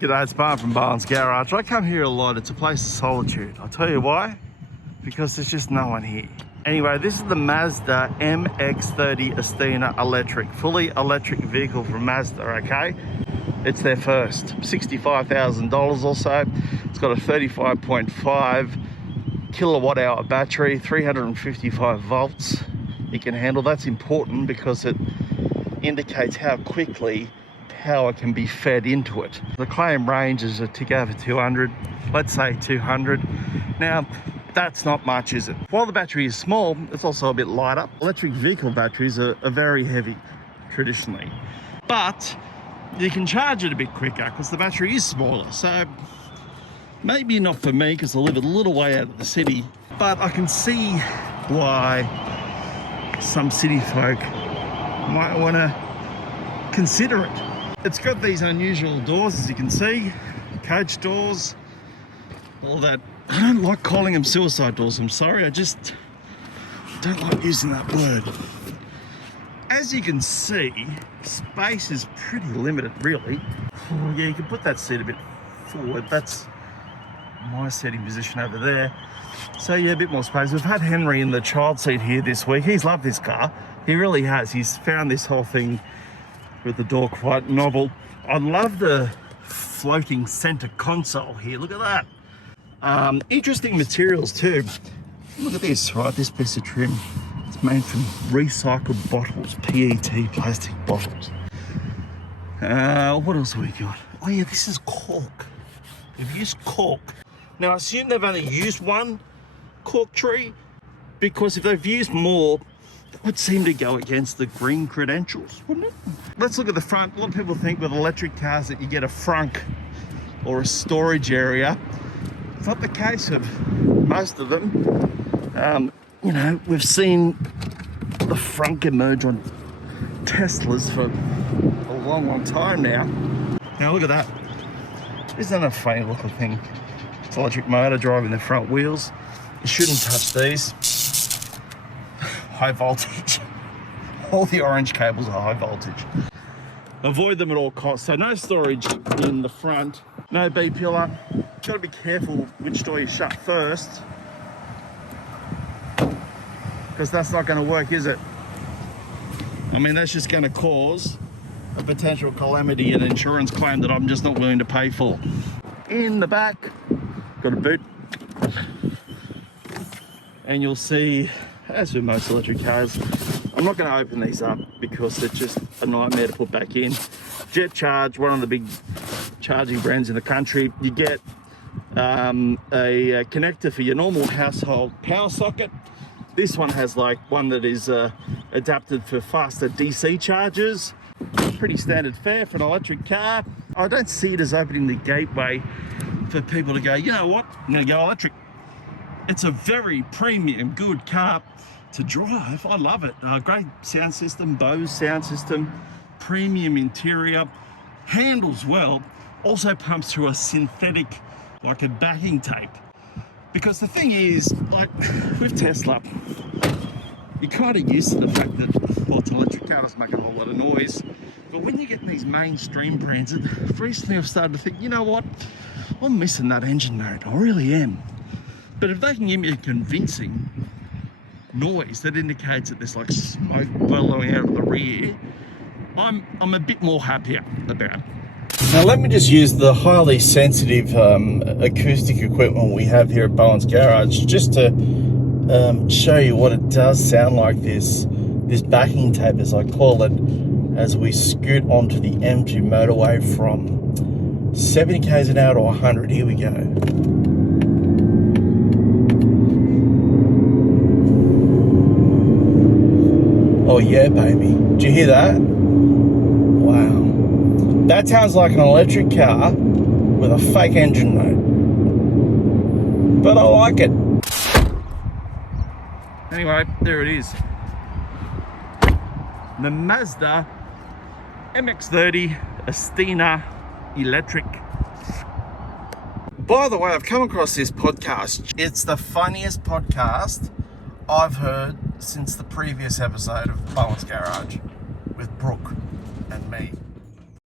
G'day, it's Barn from Barnes Garage. I come here a lot. It's a place of solitude. I'll tell you why. Because there's just no one here. Anyway, this is the Mazda MX-30 Astina electric, fully electric vehicle from Mazda, okay? It's their first, $65,000 or so. It's got a 35.5 kilowatt hour battery, 355 volts it can handle. That's important because it indicates how quickly power can be fed into it. The claim range is a tick over 200, let's say 200. Now, that's not much, is it? While the battery is small, it's also a bit lighter. Electric vehicle batteries are very heavy, traditionally. But you can charge it a bit quicker because the battery is smaller. So maybe not for me because I live a little way out of the city, but I can see why some city folk might want to consider it. It's got these unusual doors, as you can see, coach doors, all that. I don't like calling them suicide doors, I'm sorry, I just don't like using that word. As you can see, space is pretty limited, really. Oh, yeah, you can put that seat a bit forward. That's my seating position over there. So yeah, a bit more space. We've had Henry in the child seat here this week. He's loved this car. He really has. He's found this whole thing with the door quite novel. I love the floating center console here. Look at that. Interesting materials too. Look at this, right? This piece of trim. It's made from recycled bottles, PET plastic bottles. What else have we got? Oh yeah, this is cork. They've used cork. Now I assume they've only used one cork tree because if they've used more, that would seem to go against the green credentials, wouldn't it? Let's look at the front. A lot of people think with electric cars that you get a frunk or a storage area. It's not the case of most of them. You know, we've seen the frunk emerge on Teslas for a long time now. Now look at that. Isn't that a funny looking thing? It's electric motor driving the front wheels. You shouldn't touch these. High voltage. All the orange cables are high voltage. Avoid them at all costs. So no storage in the front, no B-pillar. Got to be careful which door you shut first, because that's not going to work, is it? I mean, that's just going to cause a potential calamity and insurance claim that I'm just not willing to pay for. In the back, got a boot. And you'll see, as with most electric cars, I'm not going to open these up because they're just a nightmare to put back in. Jet Charge, one of the big charging brands in the country. You get a connector for your normal household power socket. This one has like one that is adapted for faster DC chargers. Pretty standard fare for an electric car. I don't see it as opening the gateway for people to go, you know what, I'm going to go electric. It's a very premium, good car to drive. I love it. Great sound system, Bose sound system, premium interior, handles well, also pumps through a synthetic, like a backing tape. Because the thing is, like with Tesla, you're kind of used to the fact that lots of electric cars make a whole lot of noise. But when you get in these mainstream brands, recently I've started to think, you know what, I'm missing that engine note. I really am. But if they can give me a convincing noise that indicates that there's like smoke billowing out of the rear, I'm a bit more happier about it. Now let me just use the highly sensitive acoustic equipment we have here at Barnes Garage just to show you what it does sound like, this backing tape, as I call it, as we scoot onto the M2 motorway from 70 k's an hour to 100. Here we go. Oh yeah, baby. Did you hear that? Wow. That sounds like an electric car with a fake engine note. But I like it. Anyway, there it is. The Mazda MX-30 Astina electric. By the way, I've come across this podcast. It's the funniest podcast I've heard since the previous episode of Barnes Garage with Brooke and me.